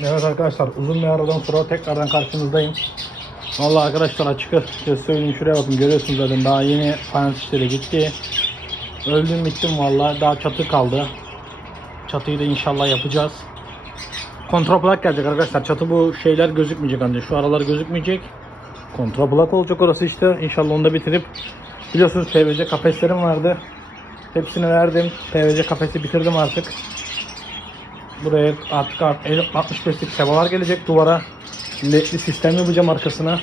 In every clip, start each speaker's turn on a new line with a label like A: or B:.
A: Evet arkadaşlar uzun bir aradan sonra tekrardan karşınızdayım. Vallahi arkadaşlar açık açıkça söyleyeyim şuraya bakın görüyorsunuz zaten daha yeni fayans işleri gitti. Öldüm bittim vallahi daha çatı kaldı. Çatıyı da inşallah yapacağız. Kontraplak gelecek arkadaşlar. Çatı bu şeyler gözükmeyecek ancak şu aralar gözükmeyecek. Kontraplak olacak orası işte. İnşallah onu da bitirip biliyorsunuz PVC kafeslerim vardı. Hepsini verdim. PVC kafesi bitirdim artık. Buraya artık 65'lik sevalar gelecek duvara. LED'li sistem yapacağım arkasına.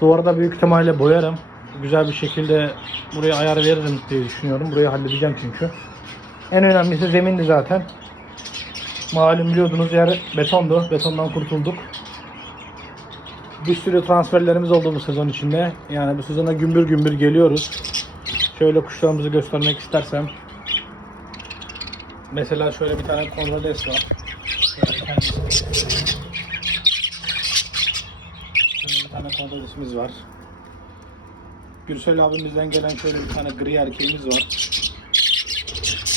A: Duvarı da büyük ihtimalle boyarım. Güzel bir şekilde buraya ayar veririm diye düşünüyorum. Burayı halledeceğim çünkü. En önemlisi zemindi zaten. Malum biliyordunuz yer betondu. Betondan kurtulduk. Bir sürü transferlerimiz oldu bu sezon içinde. Yani bu sezona gümbür gümbür geliyoruz. Şöyle kuşlarımızı göstermek istersem. Mesela şöyle bir tane Conrades var. Şöyle bir tane Conrades'imiz var. Gürsel abimizden gelen şöyle bir tane gri erkeğimiz var.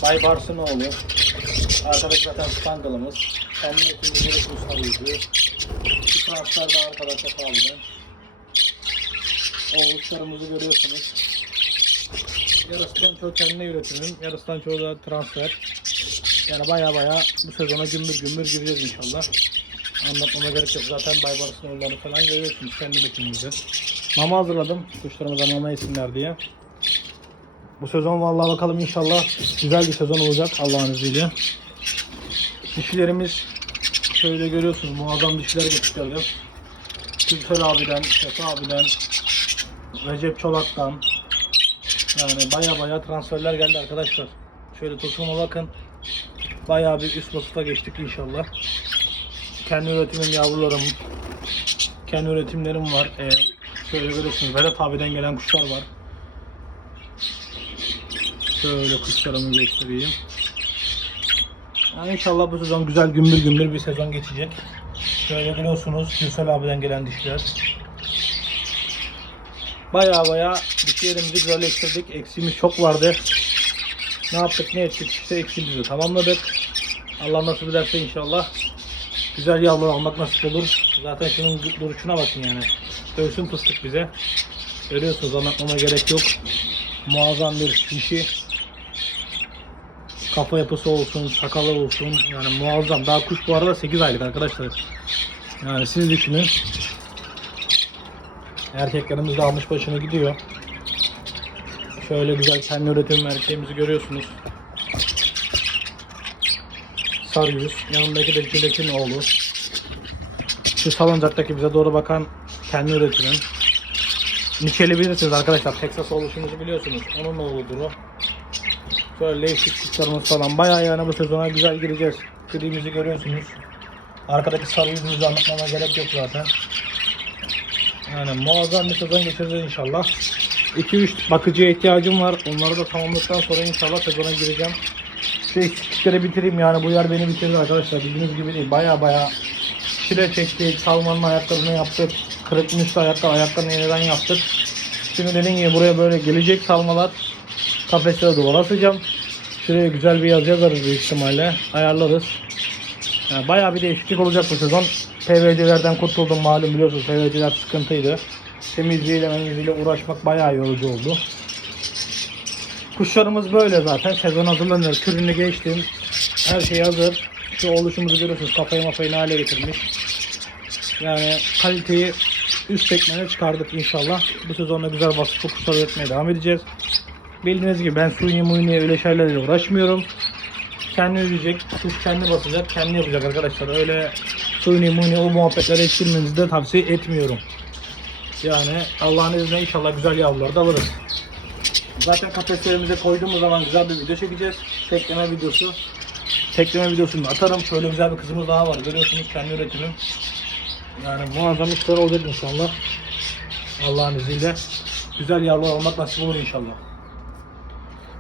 A: Bay Barsınoğlu. Arkadaki zaten Spangal'ımız. Kendi yetimizde kuşlar yüzü. Bir transfer daha arkadaşlar abiden. O uçlarımızı görüyorsunuz. Yarısından çoğu kendine üretimim, yarısından çoğu da transfer. Yani baya baya bu sezona gümbür gümbür gireceğiz inşallah. Anlatmama gerek yok. Zaten Baybarıs'ın oğulları falan görüyorsunuz kendi betimimizi. Mama hazırladım. Kuşlarımıza mama yesinler diye. Bu sezon vallahi bakalım inşallah güzel bir sezon olacak Allah'ın izniyle. Dişilerimiz şöyle görüyorsunuz muazzam dişiler getirdim. Külfer abiden, Şefe abiden, Recep Çolak'tan, yani baya baya transferler geldi arkadaşlar. Şöyle tosuma bakın. Baya bir üst vasıfa geçtik inşallah. Kendi üretimim yavrularım. Kendi üretimlerim var. Ee, şöyle görüyorsunuz Vedat abiden gelen kuşlar var. Şöyle kuşlarımı göstereyim. Yani inşallah bu sezon güzel gümbür gümbür bir sezon geçecek. Şöyle görüyorsunuz Gürsel abiden gelen dişler. Baya baya dişi yerimizi güzelleştirdik. Eksiğimiz çok vardı. Ne yaptık ne ettik işte eksiğimizi tamamladık. Allah nasip ederse inşallah güzel yavru almak nasip olur. Zaten şunun duruşuna bakın yani. Dövsün fıstık bize. Görüyorsunuz anlatmama gerek yok. Muazzam bir dişi. Kafa yapısı olsun, sakalı olsun. Yani muazzam. Daha kuş bu arada 8 aylık arkadaşlar. Yani siz düşünün. Erkeklerimiz de almış başını gidiyor. Şöyle güzel kendi üretim erkeğimizi görüyorsunuz. Sarı yüz. Yanındaki de Cület'in oğlu. Şu salıncaktaki bize doğru bakan kendi üretimim. Micheli bilirsiniz arkadaşlar. Texas oluşumuzu biliyorsunuz. Onun oğludur o. Şöyle leşik kuşlarımız falan. Bayağı yani bu sezona güzel gireceğiz. Gri'mizi görüyorsunuz. Arkadaki sarı yüzümüzü anlatmama gerek yok zaten. Yani muazzam bir sezon geçireceğiz inşallah. 2-3 bakıcıya ihtiyacım var. Onları da tamamladıktan sonra inşallah sezona gireceğim. Şu eksiklikleri bitireyim yani bu yer beni bitirdi arkadaşlar. Bildiğiniz gibi değil. Baya baya çile çektik. Salmanın ayaklarını yaptık. Kırıkmıştı ayaklar. Ayaklarını yeniden yaptık. Şimdi dediğim gibi buraya böyle gelecek salmalar. Kafeslere duvara asacağım. Şuraya güzel bir yazı yazarız büyük ihtimalle. Ayarlarız. Yani bayağı bir değişiklik olacak bu sezon. PVC'lerden kurtuldum malum biliyorsunuz PVC'ler sıkıntıydı. Temizliğiyle memizliğiyle uğraşmak bayağı yorucu oldu. Kuşlarımız böyle zaten. Sezon hazırlanıyor. Kürünü geçtim. Her şey hazır. Şu oluşumuzu görüyorsunuz. Kafayı mafayı hale getirmiş. Yani kaliteyi üst tekmene çıkardık inşallah. Bu sezonda güzel vasıflı kuşlar üretmeye devam edeceğiz. Bildiğiniz gibi ben suyunu muyunu öyle şeylerle uğraşmıyorum. Kendi yüzecek, kuş kendi basacak, kendi yapacak arkadaşlar. Öyle suyunu muyunu o muhabbetleri ettirmenizi de tavsiye etmiyorum. Yani Allah'ın izniyle inşallah güzel yavrular da alırız. Zaten kafeslerimize koyduğumuz zaman güzel bir video çekeceğiz. Tekleme videosu. Tekleme videosunu atarım. Şöyle güzel bir kızımız daha var. Görüyorsunuz kendi üretimim. Yani muazzam işler olacak inşallah. Allah'ın izniyle. Güzel yavrular almak nasip olur inşallah.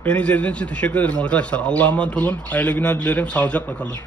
A: Beni izlediğiniz için teşekkür ederim arkadaşlar. Allah'a emanet olun. Hayırlı günler dilerim. Sağlıcakla kalın.